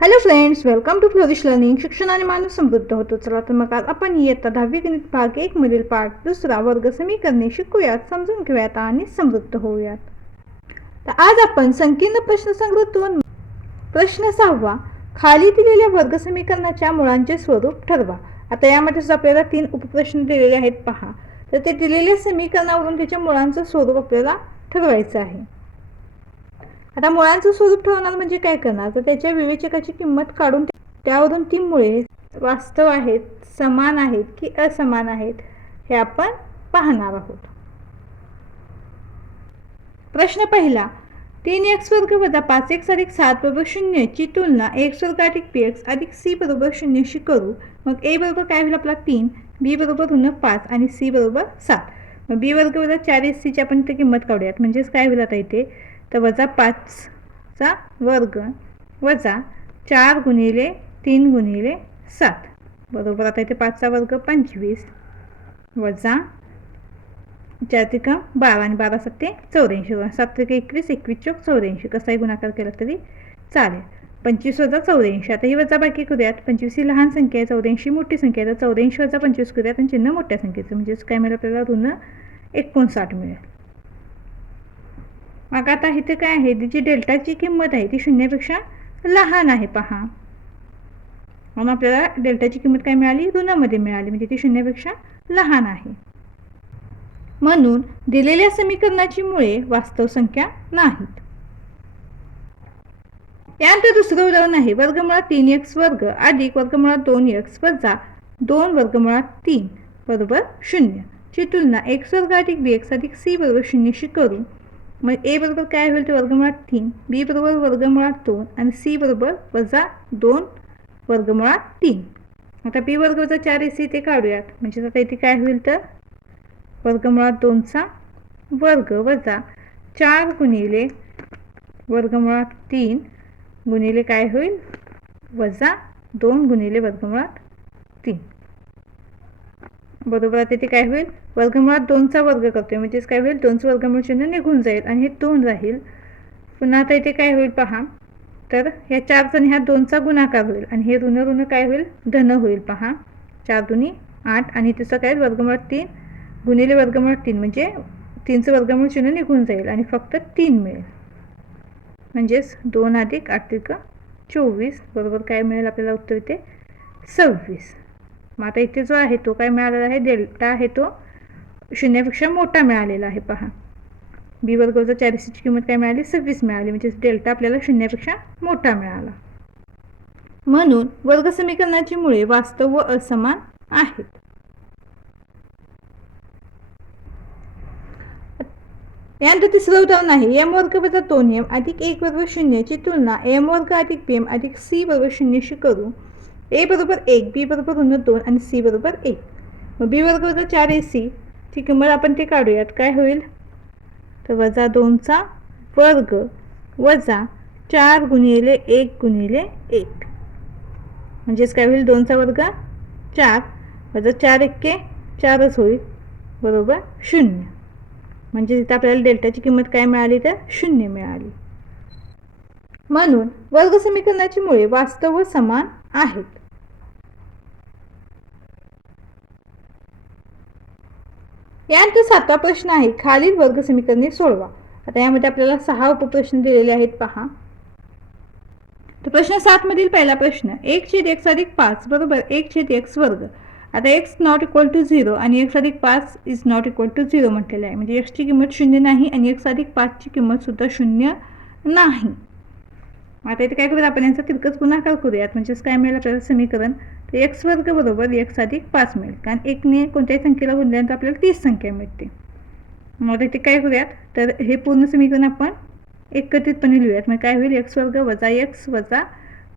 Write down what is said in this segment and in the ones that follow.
Hello friends, welcome to Flourish Learning. शिक्षणाने माणूस समृद्ध होतो. चला तर मग आज आपण इयत्ता 10वी गणित भाग 1 मधील पाठ दुसरा वर्ग समीकरणे शिकूयात, समजून घेऊयात आणि समृद्ध होऊयात. तर आज आपण संकीर्ण प्रश्न संग्रह 2 प्रश्न 6 खाली दिलेल्या वर्ग समीकरणाच्या मुळांचे स्वरूप ठरवा. आता यामध्ये आपल्याला 3 उपप्रश्न दिलेले आहेत पहा. तर ते दिलेल्या समीकरणावरून त्याच्या मुळांचं स्वरूप आपल्याला ठरवायचं आहे. आता मुळांचं स्वरूप ठरवणार म्हणजे काय करणार, तर त्याच्या विवेचकाची किंमत काढून त्यावरून ती मुळे वास्तव आहेत, समान आहेत की असमान आहेत हे आपण पाहणार आहोत. प्रश्न पहिला, 3x वर्ग वजा 5x अधिक 7 बरोबर 0 ची तुलना x वर्ग अधिक bx अधिक c बरोबर 0 शी करू. मग a बरोबर काय होईल आपला 3, b बरोबर ऋण 5 आणि c बरोबर 7. मग b वर्ग वजा 4ac ची आपण इथे किंमत काढूयात. म्हणजेच काय होईल आता इथे, तर वजा 5चा वर्ग वजा 4 गुणिले 3 गुणिले 7 बरोबर आता इथे 5चा वर्ग 25 वजा 4 त्रिका 12 आणि 12 7 84, 7 त्रिका 21, 21 चौक 84. कसाही गुणाकार केला तरी चालेल. 25 वजा 84. आता ही वजा बाकी करूयात. 25 ही लहान संख्या आहे, 84 मोठी संख्या आहे. तर 84 वजा 25 करूयात आणि चिन्ह मोठ्या संख्येचं म्हणजेच काय मिळेल आपल्याला ऋण 59 मिळेल. मग आता इथे काय आहे, जी डेल्टाची किंमत आहे ती 0पेक्षा लहान आहे पहा. म्हणून आपल्याला डेल्टाची किंमत काय मिळाली, ऋणामध्ये मिळाली, म्हणजे ती 0पेक्षा लहान आहे. म्हणून दिलेल्या समीकरणाची मुळे वास्तव संख्या नाहीत. यानंतर दुसरं उदाहरण आहे, वर्गमुळात 3x वर्ग अधिक वर्गमुळात 2x वजा 2 वर्गमुळात 3 बरोबर 0 ची तुलना x वर्ग अधिक bx अधिक c बरोबर 0 शी करू. मग a बरोबर काय होईल, ते वर्गमुळात 3, b बरोबर वर्गमुळात 2 आणि c बरोबर वजा 2 वर्गमुळात 3. आता b वर्ग वजा 4ac ते काढूयात. म्हणजे आता इथे काय होईल, तर वर्गमुळात 2चा वर्ग वजा 4 गुणिले वर्गमुळात 3 गुणिले काय होईल, वजा 2 गुणिले वर्गमुळात 3 बरोबर आता इथे काय होईल, वर्गमुळात 2चा वर्ग करतोय म्हणजेच काय होईल, 2चं वर्गमूळ चिन्ह निघून जाईल आणि हे 2 राहील. पुन्हा आता इथे काय होईल पहा, तर ह्या 4चा आणि ह्या 2चा गुणाकार होईल आणि हे ऋण ऋण काय होईल, धन होईल पहा. 4 दुनी 8 आणि त्याचं काय वर्गमुळात 3 गुणिले वर्गमुळात 3 म्हणजे 3चं वर्गमूळ चिन्ह निघून जाईल आणि फक्त 3 मिळेल. म्हणजेच 2 अधिक 8 त्रिक 24 बरोबर काय मिळेल आपल्याला उत्तर इथे 26. मग आता इथे जो आहे तो काय मिळालेला आहे, डेल्टा आहे तो 0पेक्षा मोठा मिळालेला आहे पहा. बी वर्ग वजा 4ac ची किंमत काय मिळाली, 26 मिळाली, म्हणजे डेल्टा आपल्याला 0पेक्षा मोठा मिळाला. म्हणून वर्ग समीकरणाची मुळे वास्तव व असमान आहेत. यानंतर तिसरं उदाहरण आहे, m वर्ग वजा 2m अधिक 1 बरोबर 0 ची तुलना m वर्ग अधिक bm अधिक c बरोबर 0 शी करू. a बरोबर 1, b बरोबर ऋण 2 आणि c बरोबर 1. मग b वर्ग वजा 4ac ची किंमत आपण ते काढूयात. काय होईल, तर वजा 2चा वर्ग वजा 4 गुणिले 1 गुणिले 1 म्हणजेच काय होईल, 2चा वर्ग 4 वजा 4 एक्के 4च होईल बरोबर 0. म्हणजे इथे आपल्याला डेल्टाची किंमत काय मिळाली, तर 0 मिळाली. म्हणून वर्ग समीकरणाची मुळे वास्तव व समान आहेत. यानंतर 7वा प्रश्न आहे, खालील वर्ग समीकरणे सोडवा. आता यामध्ये आपल्याला 6 उपप्रश्न दिलेले आहेत पहा. तर प्रश्न 7 मधील पहिला प्रश्न, 1/x अधिक 5 बरोबर 1/x वर्ग. आता x नॉट इक्वल टू 0 आणि x अधिक 5 इज नॉट इक्वल टू 0 म्हटलेलं आहे. म्हणजे x ची किंमत 0 नाही आणि x अधिक 5 ची किंमत सुद्धा 0 नाही. आता इथे काय करूया, आपण यांचा तिरकस गुणाकार करूयात. म्हणजेच काय मिळेल आपल्याला समीकरण, तर x वर्ग बरोबर x अधिक 5 मिळेल. कारण 1ने कोणत्याही संख्येला गुणल्यानंतर आपल्याला 30 संख्या मिळते. मग इथे काय करूयात, तर हे पूर्ण समीकरण आपण एकत्रितपणे लिहूयात. मग काय होईल, x वर्ग वजा x वजा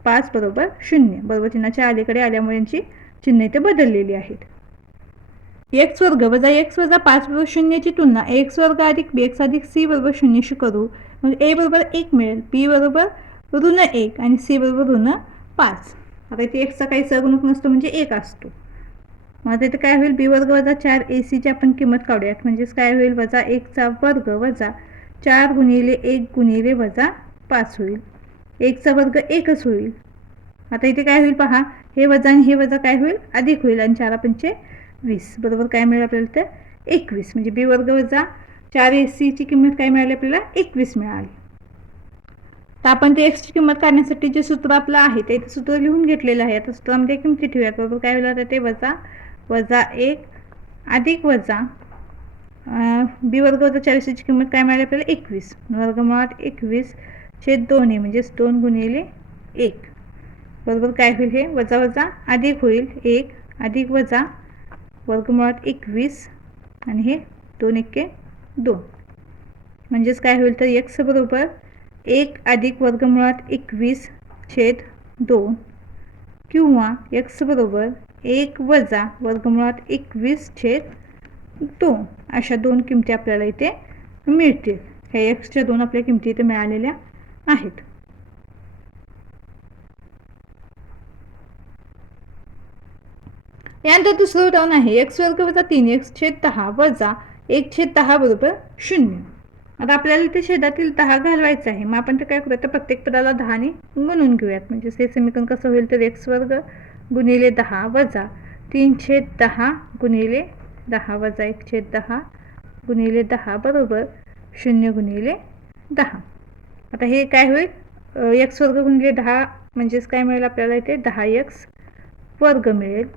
5 बरोबर 0 बरोबर चिन्हाच्या अलीकडे आल्यामुळे यांची चिन्ह इथे बदललेली आहेत. x वर्ग वजा x वजा 5 बरोबर 0 ची तुलना x वर्ग अधिक bx अधिक c बरोबर 0 शी करू. मग a बरोबर 1 मिळेल, b बरोबर ऋण 1 आणि c बरोबर ऋण 5. आता इथे x चा काही सहगुणक नसतो म्हणजे 1 असतो. मग आता इथे काय होईल, b वर्ग वजा 4ac ची आपण किंमत काढूयात. म्हणजेच काय होईल, वजा 1चा वर्ग वजा 4 गुणिले 1 गुणिले वजा 5 होईल. 1चा वर्ग 1च होईल आता इथे काय होईल पहा, हे वजा आणि हे वजा काय होईल, अधिक होईल आणि 4 पंचे 20 बरोबर काय मिळेल आपल्याला तर 21. म्हणजे बी वर्ग वजा 4ac ची किंमत काय मिळाली आपल्याला 21 मिळाली. तर आपण ते एक्सची किंमत काढण्यासाठी जे सूत्र आपलं आहे ते सूत्र लिहून घेतलेलं आहे. आता सूत्रामध्ये किमती ठेवूयात. बरोबर काय होईल आता ते वजा 1 अधिक वजा बी वर्ग वजा 4ac ची किंमत काय मिळाली आपल्याला 21. वर्गमुळात 21/2 आहे, म्हणजेच 2 गुणिले 1 बरोबर काय होईल, हे वजा वजा अधिक होईल 1 अधिक वजा वर्गमुळात 21 आणि हे 2 एके 2 म्हणजेच काय होईल तर x बरोबर 1 अधिक वर्गमुळात 21/2 किंवा x बरोबर 1 वजा वर्गमुळात 21/2 अशा दोन किमती आपल्याला इथे मिळतील. हे एक्सच्या दोन आपल्या किमती इथे मिळालेल्या आहेत. यानंतर दुसरं उदाहरण आहे x वर्ग वजा 3x/10 वजा 1/10 बरोबर 0. आता आपल्याला इथे छेदातील 10 घालवायचं आहे. मग आपण ते काय करूया तर प्रत्येक पदाला 10 ने गुणून घेऊयात. म्हणजे हे समीकरण कसं होईल तर x वर्ग गुणिले 10 वजा 3/10 गुणिले 10 वजा 1/10 गुणिले 10 बरोबर 0 गुणिले 10. आता हे काय होईल x वर्ग गुणिले 10 म्हणजेच काय मिळेल आपल्याला इथे 10x वर्ग मिळेल.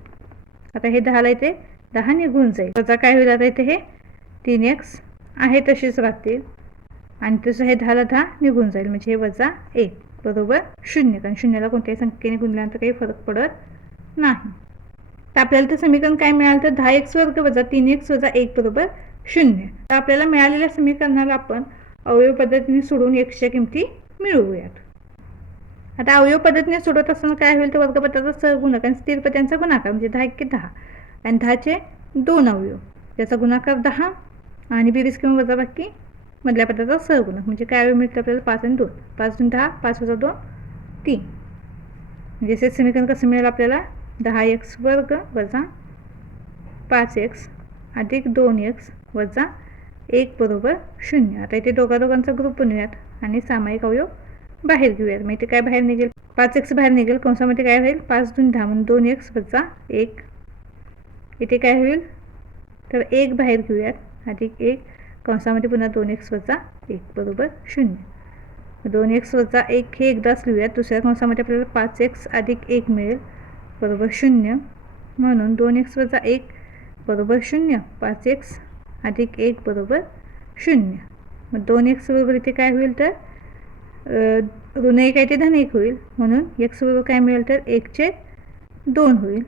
आता हे 10ला इथे 10 निघून जाईल. वजा काय होईल आता इथे हे 3x आहे तसेच राहतील आणि तसं हे 10ला 10 निघून जाईल. म्हणजे हे वजा 1 बरोबर 0. कारण 0ला कोणत्याही संख्येने गुणल्यानंतर काही फरक पडत नाही. तर आपल्याला ते समीकरण काय मिळालं तर 10x वर्ग वजा 3x वजा 1 बरोबर 0. तर आपल्याला मिळालेल्या समीकरणाला आपण अवयव पद्धतीने सोडवून xच्या किमती मिळवूयात. आता अवयव पद्धतीने सोडवत असताना काय होईल तर वर्गपदाचा सहगुणक आणि स्थिर पदांचा गुणाकार म्हणजे 10 × 10 आणि 10चे 2 अवयव त्याचा गुणाकार 10 आणि बेरीज किंवा वजाबाकी मधल्या पदाचा सहगुणक म्हणजे काय अवयव मिळतं आपल्याला 5 आणि 2. 5 × 10 5 + 2 3. म्हणजे हे समीकरण कसं मिळेल आपल्याला 10x वर्ग वजा 5x अधिक 2x वजा 1 बरोबर 0. आता इथे दोघांचा ग्रुप बनवूयात आणि सामायिक अवयव बाहेर घेऊयात. मग इथे काय बाहेर निघेल 5x बाहेर निघेल. कंसामध्ये काय होईल 5 × 10 म्हणून 2x वजा 1. इथे काय होईल तर 1 बाहेर घेऊयात अधिक 1 कंसामध्ये पुन्हा 2x वजा 1 बरोबर 0. 2x वजा 1 हे एकदाच लिहूयात. दुसऱ्या कंसामध्ये आपल्याला 5x अधिक 1 मिळेल बरोबर 0 म्हणून 2x वजा 1 बरोबर 0. 5x अधिक 1 बरोबर 0. मग 2x बरोबर इथे काय होईल तर ऋण 1 आहे ते धन 1 होईल म्हणून x बरोबर काय मिळेल तर 1/2 होईल.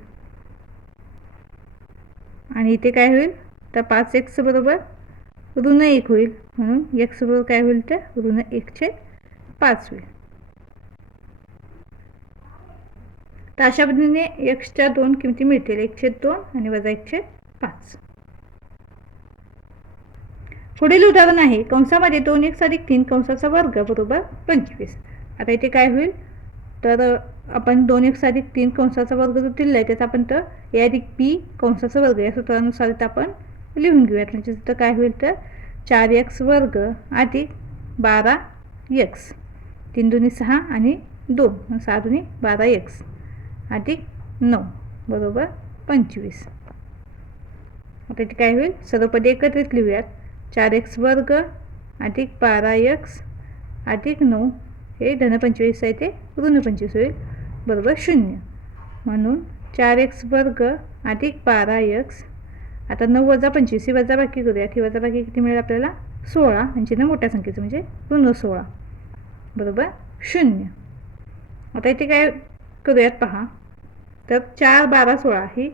आणि इथे काय होईल तर 5x बरोबर ऋण 1 होईल म्हणून x बरोबर काय होईल तर ऋण 1/5 होईल. तर अशा पद्धतीने xच्या दोन किमती मिळतील 1/2 आणि वजा 1/5. पुढील उदाहरण आहे कंसामध्ये 2x अधिक 3 कंसाचा वर्ग बरोबर 25. आता इथे काय होईल तर आपण 2x अधिक 3 कंसाचा वर्ग जो दिलेला आहे त्याचा आपण तर a अधिक b कंसाचा वर्ग या सूत्रानुसार इथं आपण लिहून घेऊयात. म्हणजे तिथं काय होईल तर 4x वर्ग अधिक 12x 3 दुनी 6 आणि 2 6 दुनी 12x अधिक 9 बरोबर 25. आता इथे काय होईल सर्व पदे एकत्रित लिहूयात. 4x वर्ग अधिक 12x अधिक 9 हे धन 25 आहे ते ऋण 25 होईल बरोबर 0. म्हणून 4x वर्ग अधिक 12x आता 9 वजा 25 ही वजाबाकी करूयात. ही वजाबाकी किती मिळेल आपल्याला 16 म्हणजे ना मोठ्या संख्येचं म्हणजे ऋण 16 बरोबर 0. आता इथे काय करूयात पहा तर 4 12 16 ही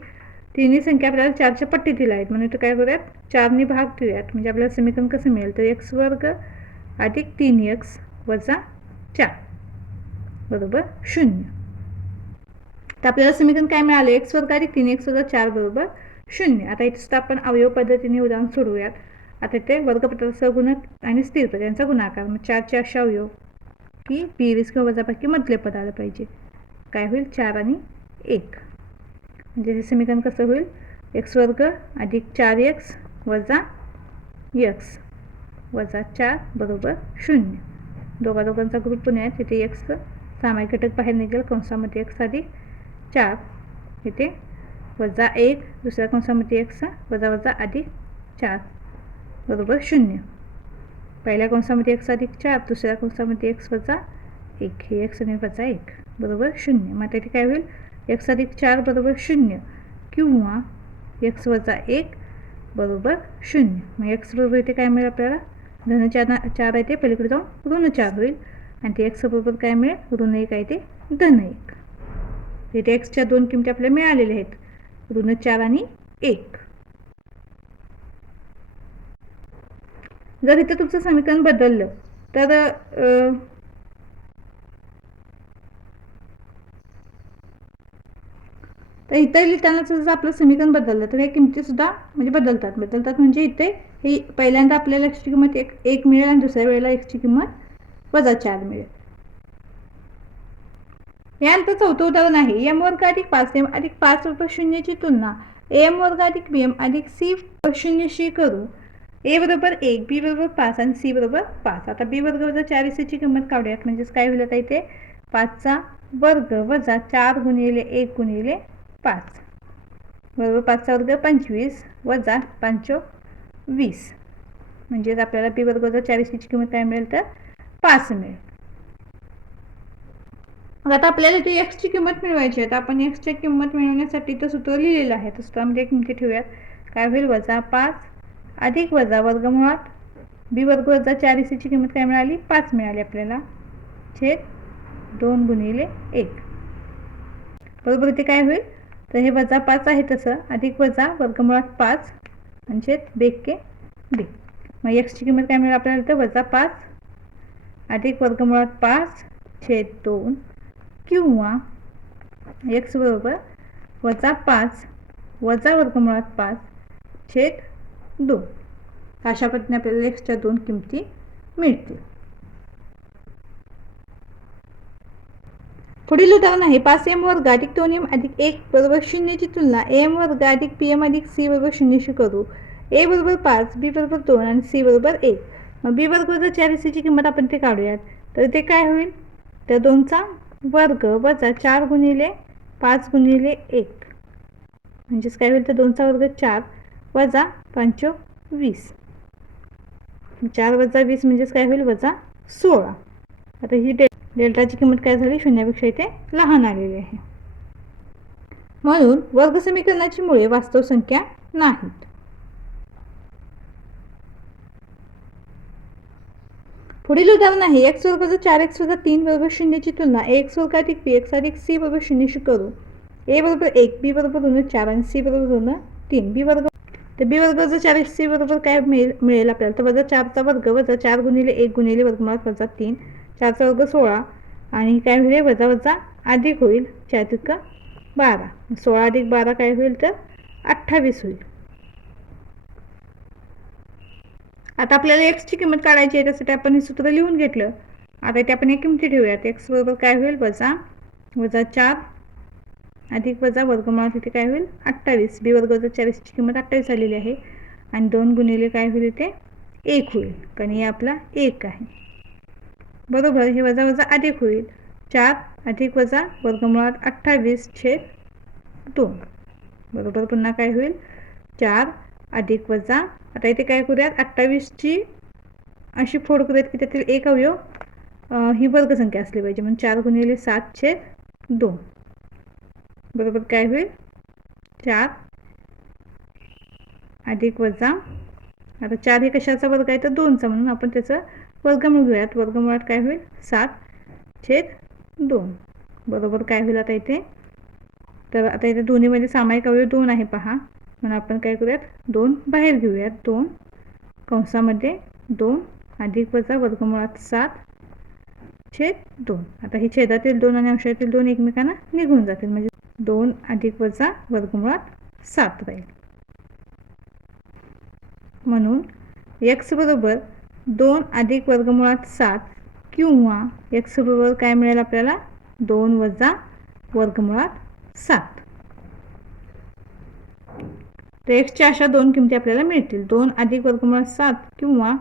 तिन्ही संख्या आपल्याला 4च्या पट्टीतील आहेत म्हणून इथं काय करूयात 4 ने भाग देऊयात. म्हणजे आपल्याला समीकरण कसं मिळेल तर x वर्ग अधिक 3x वजा 4 बरोबर 0. तर आपल्याला समीकरण काय मिळाले x वर्ग अधिक 3x वजा 4 बरोबर 0. आता इथं आपण अवयव पद्धतीने उदाहरण सोडवूयात. आता इथे वर्गपदाचा गुणक आणि स्थिर पद यांचा गुणाकार मग 4चे अशा अवयव की बेरीज किंवा वजाबाकी मधले पद आलं पाहिजे. काय होईल 4 आणि 1 म्हणजे हे समीकरण कसं होईल x वर्ग अधिक 4x वजा x वजा 4 बरोबर 0. दोघांचा ग्रुप पण आहे तिथे x सामायिक घटक बाहेर निघेल, कंसामध्ये x अधिक 4 इथे वजा 1 दुसऱ्या कंसामध्ये x वजा वजा अधिक 4 बरोबर 0. पहिल्या कंसामध्ये x अधिक 4 दुसऱ्या कंसामध्ये x वजा 1 हे x आणि वजा 1 बरोबर 0. मग आता इथे काय होईल x अधिक 4 बरोबर 0 किंवा x वजा 1 बरोबर 0. मग x बरोबर इथे काय मिळेल आपल्याला धन 4 आहे ते पलीकडे जाऊन ऋण 4 होईल आणि ते x बरोबर काय मिळेल ऋण 1 आहे ते धन 1. इथे x च्या दोन किमती आपल्याला मिळालेल्या आहेत ऋण 4 आणि 1. जर इथे तुमचं समीकरण बदललं तर इथे लिहिताना जर आपलं समीकरण बदललं तर हे किमती सुद्धा म्हणजे बदलतात म्हणजे इथे ही पहिल्यांदा आपल्याला x ची किंमत 1 मिळेल आणि दुसऱ्या वेळेला x ची किंमत वजा 4 मिळेल. यानंतर चौथं उदाहरण आहे m वर्ग अधिक 5m अधिक 5 बरोबर 0 ची तुलना am वर्ग अधिक bm अधिक c 0 शी करू. a बरोबर 1 b बरोबर 5 आणि c बरोबर 5. आता b वर्ग वजा 4ac ची किंमत काढूयात. म्हणजेच काय होईल आता इथे 5 चा वर्ग वजा 4 गुणिले 1 गुणिले 5 बरोबर 5 चा वर्ग 25 वजा 5 20. म्हणजेच आपल्याला b वर्ग वजा 4ac ची किंमत काय मिळेल तर 5 मिळेल. आता आपल्याला इथे x ची किंमत मिळवायची आहे. तर आपण x ची किंमत मिळवण्यासाठी तर सूत्र लिहिलेलं आहे. तर सूत्रामध्ये किमती ठेवूयात. काय होईल वजा 5 अधिक वजा वर्गमुळात b वर्ग वजा 4ac ची किंमत काय मिळाली 5 मिळाली आपल्याला छेद 2 गुणिले 1 बरोबर. इथे काय होईल तर हे वजा 5 आहे तसं अधिक वजा वर्गमुळात 5 आणि छेद बेके बी. मग x ची किंमत काय मिळेल आपल्याला तर वजा 5 अधिक वर्गमुळात 5 छेद 2 किंवा x बरोबर वजा 5 वजा वर्गमुळात 5 छेद 2. अशा पद्धतीने आपल्याला x च्या दोन किमती मिळतील. पुढील उदाहरण आहे 5m वर्ग अधिक 2m अधिक 1 बरोबर 0 ची तुलना am वर्ग अधिक pm अधिक c बरोबर 0 शी करू. a बरोबर 5 b बरोबर 2 आणि c बरोबर 1. मग b वर्ग वजा 4ac ची किंमत आपण ते काढूयात. तर ते काय होईल तर 2 चा वर्ग वजा 4 गुणिले 5 गुणिले 1 म्हणजेच काय होईल तर 2 चा वर्ग 4 वजा 5 20 4 वजा 20 म्हणजेच काय होईल वजा 16. आता ही डेल्टाची किंमत काय झाली शून्यापेक्षा इथे लहान आलेली आहे. म्हणून वर्ग समीकरणाची मुळे वास्तव संख्या नाहीत. पुढील उदाहरण आहे x वर्ग वजा 4x वजा 3 बरोबर 0 ची तुलना ax वर्ग अधिक bx अधिक c बरोबर 0 शी करू. a बरोबर 1 b बरोबर ऋण 4 आणि c बरोबर ऋण 3. b वर्ग तर b वर्ग वजा 4 c बरोबर काय मिळेल आपल्याला तर वजा 4 चा वर्ग वजा 4 गुणिले 1 गुणिले वर्गमुळात वजा 3 4 चा वर्ग 16 आणि काय होईल वजा वजा अधिक होईल 4 त्रिक 12 16 अधिक 12 काय होईल तर 28 होईल. आता आपल्याला x ची किंमत काढायची आहे त्यासाठी आपण हे सूत्र लिहून घेतलं. आता इथे आपण हे किमती ठेवूयात. x बरोबर काय होईल वजा वजा 4 अधिक वजा वर्गमुळात इथे काय होईल 28. b वर्ग वजा 4 ची किंमत 28 झालेली आहे आणि 2 गुणिले काय होईल इथे 1 होईल कारण हे आपला 1 आहे बरोबर. हे वजा वजा अधिक होईल 4 अधिक वजा वर्गमुळात 28 छेद 2 बरोबर. पुन्हा काय होईल 4 अधिक वजा आता इथे काय करूयात 28 ची अशी फोड करूयात की त्यातील एक अवयव ही वर्गसंख्या असली पाहिजे म्हणून 4 गुणिले 7 छेद 2 बरोबर. काय होईल 4 अधिक वजा आता 4 हे कशाचा वर्ग आहे तर 2चा म्हणून आपण त्याचं वर्गमूळ घेऊयात. वर्गमुळात काय होईल 7 छेद 2 बरोबर. काय होईल आता इथे तर आता इथे दोन्हीमध्ये सामायिक अवयव 2 आहे पहा म्हणून आपण काय करूयात 2 बाहेर घेऊयात. 2 कंसामध्ये 2 अधिक वजा वर्गमुळात 7 छेद 2. आता ही छेदातील 2 आणि अंशातील 2 एकमेकांना निघून जातील म्हणजे 2 अधिक वजा वर्गमुळात 7 राहील. म्हणून x बरोबर 2 अधिक वर्गमुळात 7 किंवा x बरोबर काय मिळेल आपल्याला 2 वजा वर्गमुळात 7. तर x च्या अशा दोन किमती आपल्याला मिळतील 2 अधिक वर्गमुळात 7 किंवा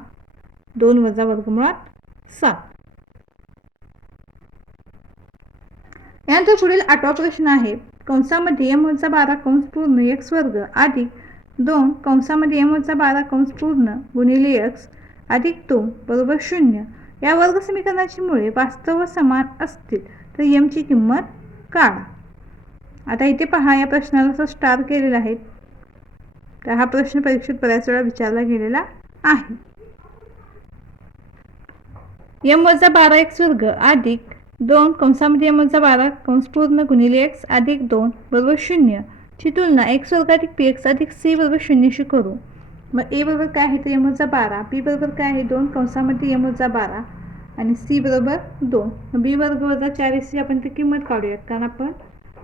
2 वजा वर्गमुळात 7. यानंतर पुढील 8वा प्रश्न आहे. कंसामध्ये m वजा 12 कंस पूर्ण x वर्ग अधिक 2 कंसामध्ये m वजा 12 कंस पूर्ण गुणिले x अधिक 2 बरोबर 0 या वर्ग समीकरणाची मुळे वास्तव व समान असतील तर m ची किंमत काढा. आता इथे पहा, या प्रश्नाला असं स्टार केलेला आहे. तर हा प्रश्न परीक्षेत बऱ्याच वेळा विचारला गेलेला आहे. m वजा 12 x वर्ग अधिक 2 कंसामध्ये m वजा 12 कंस पूर्ण गुणिले x अधिक 2 बरोबर 0 ची तुलना x वर्ग अधिक px अधिक c बरोबर 0 शी करू. मग a बरोबर काय आहे तर m वजा 12, b बरोबर काय आहे 2 कंसामध्ये m वजा 12 आणि c बरोबर 2. b वर्ग वजा 4ac आपण ती किंमत काढूयात, कारण आपण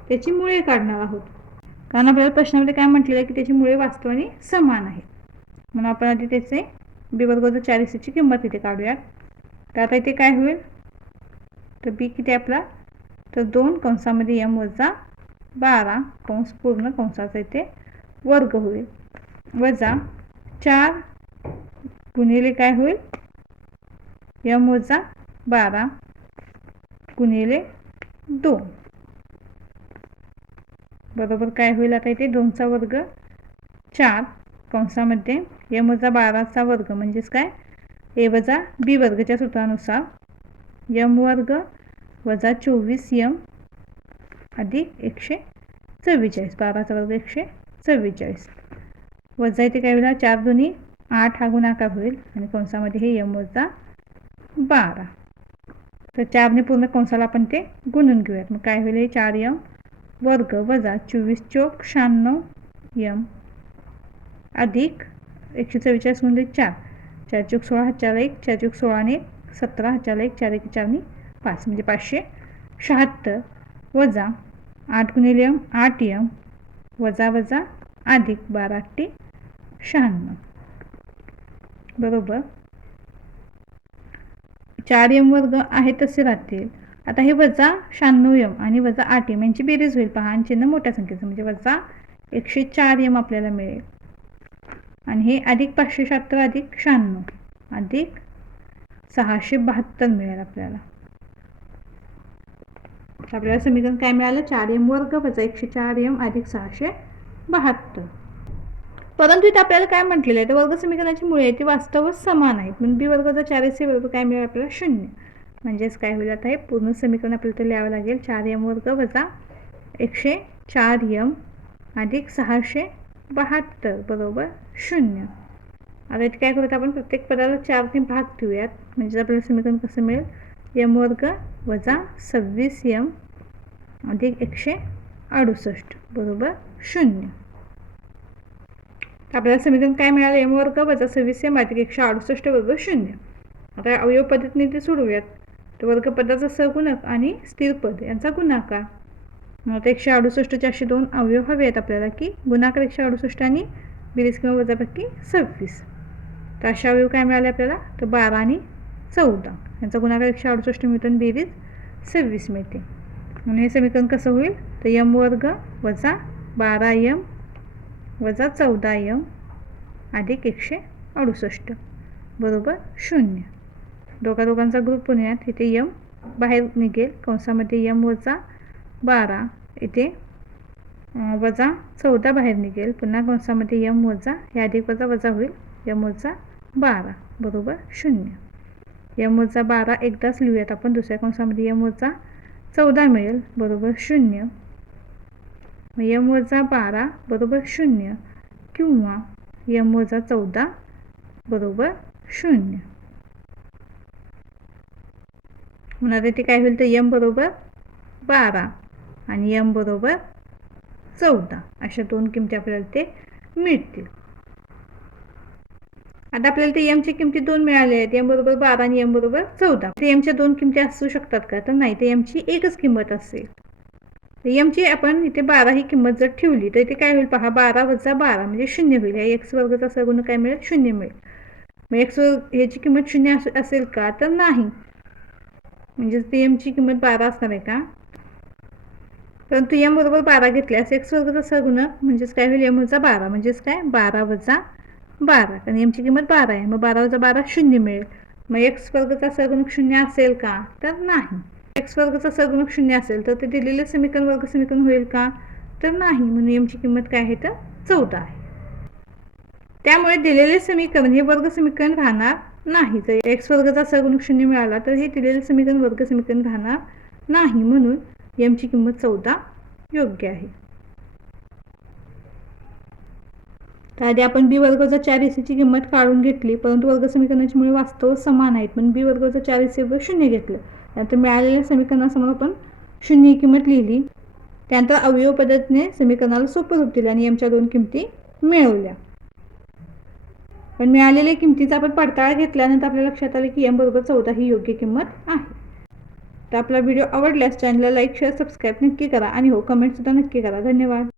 त्याची मुळे काढणार आहोत. कारण आपल्याला प्रश्नामध्ये काय म्हटलेलं आहे की त्याची मुळे वास्तवाने समान आहेत, म्हणून आपण आधी त्याचे b वर्ग वजा 4ac ची किंमत इथे काढूयात. तर आता इथे काय होईल तर b किती आपला तर 2 कंसामध्ये m वजा 12 कंस पूर्ण कंसाचा इथे वर्ग होईल वजा 4 गुणिले काय होईल m वजा 12 गुणिले 2 बरोबर काय होईल आता इथे 2चा वर्ग 4 कंसामध्ये m वजा 12चा वर्ग म्हणजेच काय a वजा b वर्गच्या सूत्रानुसार m वर्ग वजा 24m अधिक 144 12चा वर्ग 144 वजा इथे काय होईल 4 दुनी 8 हा गुणाकार होईल आणि कंसामध्ये हे m वजा 12. तर 4ने पूर्ण कंसाला आपण ते गुणून घेऊयात. मग काय होईल हे 4m वर्ग वजा 24 चौक 96m अधिक 144 गुणिले 4 4 चौक 16 4 1 4 चौक 16 ने 17 4 1 4 1 4 ने 5 म्हणजे 576 वजा 8 गुणिले m 8m वजा वजा अधिक 12 8 96 बरोबर 4m वर्ग आहे तसे राहतील. आता हे वजा 96m आणि वजा 8m यांची बेरीज होईल. पहा आणि चिन्ह मोठ्या संख्येचं म्हणजे वजा 104m आपल्याला मिळेल आणि हे अधिक 576 अधिक 96 अधिक 672 मिळेल आपल्याला. आपल्याला समीकरण काय मिळालं 4m वर्ग वजा 104m अधिक 672. परंतु इथे आपल्याला काय म्हटलेलं आहे तर वर्ग समीकरणाची मुळे ती वास्तव समान आहेत, म्हणून b वर्ग वजा 4ac बरोबर काय मिळेल आपल्याला 0. म्हणजेच काय होईल आता हे पूर्ण समीकरण आपल्याला तर लिहावं लागेल 4m वर्ग वजा 104m अधिक 672 बरोबर 0. आता इथे काय करूयात आपण प्रत्येक पदाला 4ने भाग देऊयात, म्हणजे आपल्याला समीकरण कसं मिळेल m वर्ग वजा 26m अधिक 168 बरोबर 0. आपल्याला समीकरण काय मिळालं m वर्ग वजा 26m अधिक 168 बरोबर 0. आता अवयव पद्धतीने ते सोडवूयात. तर वर्ग पदाचा सगुणक आणि स्थिर पद यांचा गुणाकार. मग आता 168चे असे 2 अवयव हवे आहेत आपल्याला की गुणाकार 168 आणि बेरीज किंवा वजापैकी 26. तर असे अवयव काय मिळाले आपल्याला तर 12 आणि 14 यांचा गुणाकार 168 मिळतो आणि बेरीज 26 मिळते. म्हणून हे समीकरण कसं होईल तर m वर्ग वजा 12m वजा 14m अधिक 168 बरोबर 0. दोघांचा ग्रुप पुण्यात इथे m बाहेर निघेल कंसामध्ये m वजा 12 इथे वजा 14 बाहेर निघेल, पुन्हा कंसामध्ये m वजा हे अधिक वजा वजा होईल m वजा 12 बरोबर 0. m वजा 12 एकदाच लिहूयात आपण, दुसऱ्या कंसामध्ये m वजा 14 मिळेल बरोबर 0. m वजा 12 बरोबर 0 किंवा m वजा 14 बरोबर 0. म्हणून इथे काय होईल तर m बरोबर 12 आणि m बरोबर 14 अशा 2 किमती आपल्याला ते मिळतील. आता आपल्याला ते m ची किमती 2 मिळाल्या आहेत, m बरोबर 12 आणि m बरोबर 14. ते m च्या 2 किमती असू शकतात का तर नाही, ते m ची एकच किंमत असेल. m ची आपण इथे 12 ही किंमत जर ठेवली तर इथे काय होईल पहा 12 वजा 12 म्हणजे 0 होईल. या x वर्गाचा सगुणक काय मिळेल 0 मिळेल. मग x ह्याची किंमत 0 असेल का तर नाही, म्हणजे ते m ची किंमत 12 असणार आहे का, परंतु m बरोबर 12 घेतल्यास x वर्गाचा सगुणक म्हणजेच काय होईल m वजा 12 म्हणजेच काय 12 वजा 12 कारण m ची किंमत 12 आहे. मग 12 वजा 12 0 मिळेल. मग x वर्गाचा सगुणक 0 असेल का तर नाही. एक्स वर्गाचा सगुणक 0 असेल तर ते दिलेले समीकरण वर्ग समीकरण होईल का? तर नाही, म्हणून एमची किंमत काय आहे तर 14 आहे. त्यामुळे दिलेले समीकरण हे वर्ग समीकरण राहणार नाही. जर एक्स वर्गाचा सगुणक 0 मिळाला तर हे दिलेले समीकरण वर्ग समीकरण राहणार नाही, म्हणून एमची किंमत 14 योग्य आहे. तर आधी आपण बी वर्गाचा 4ac ची किंमत काढून घेतली, परंतु वर्ग समीकरणाची मुळे वास्तव समान आहेत म्हणून बी वर्गाचा 4ac वर 0 घेतलं. त्यानंतर मिळालेल्या समीकरणासमोर आपण 0 ही किंमत लिहिली. त्यानंतर अवयव पद्धतीने समीकरणाला सोपं रूप दिलं आणि एमच्या 2 किमती मिळवल्या. पण मिळालेल्या किमतीचा आपण पडताळा घेतल्यानंतर आपल्या लक्षात आलं की एम बरोबर 14 ही योग्य किंमत आहे. तर आपला व्हिडिओ आवडल्यास चॅनलला लाईक शेअर सबस्क्राईब नक्की करा आणि हो कमेंट सुद्धा नक्की करा. धन्यवाद.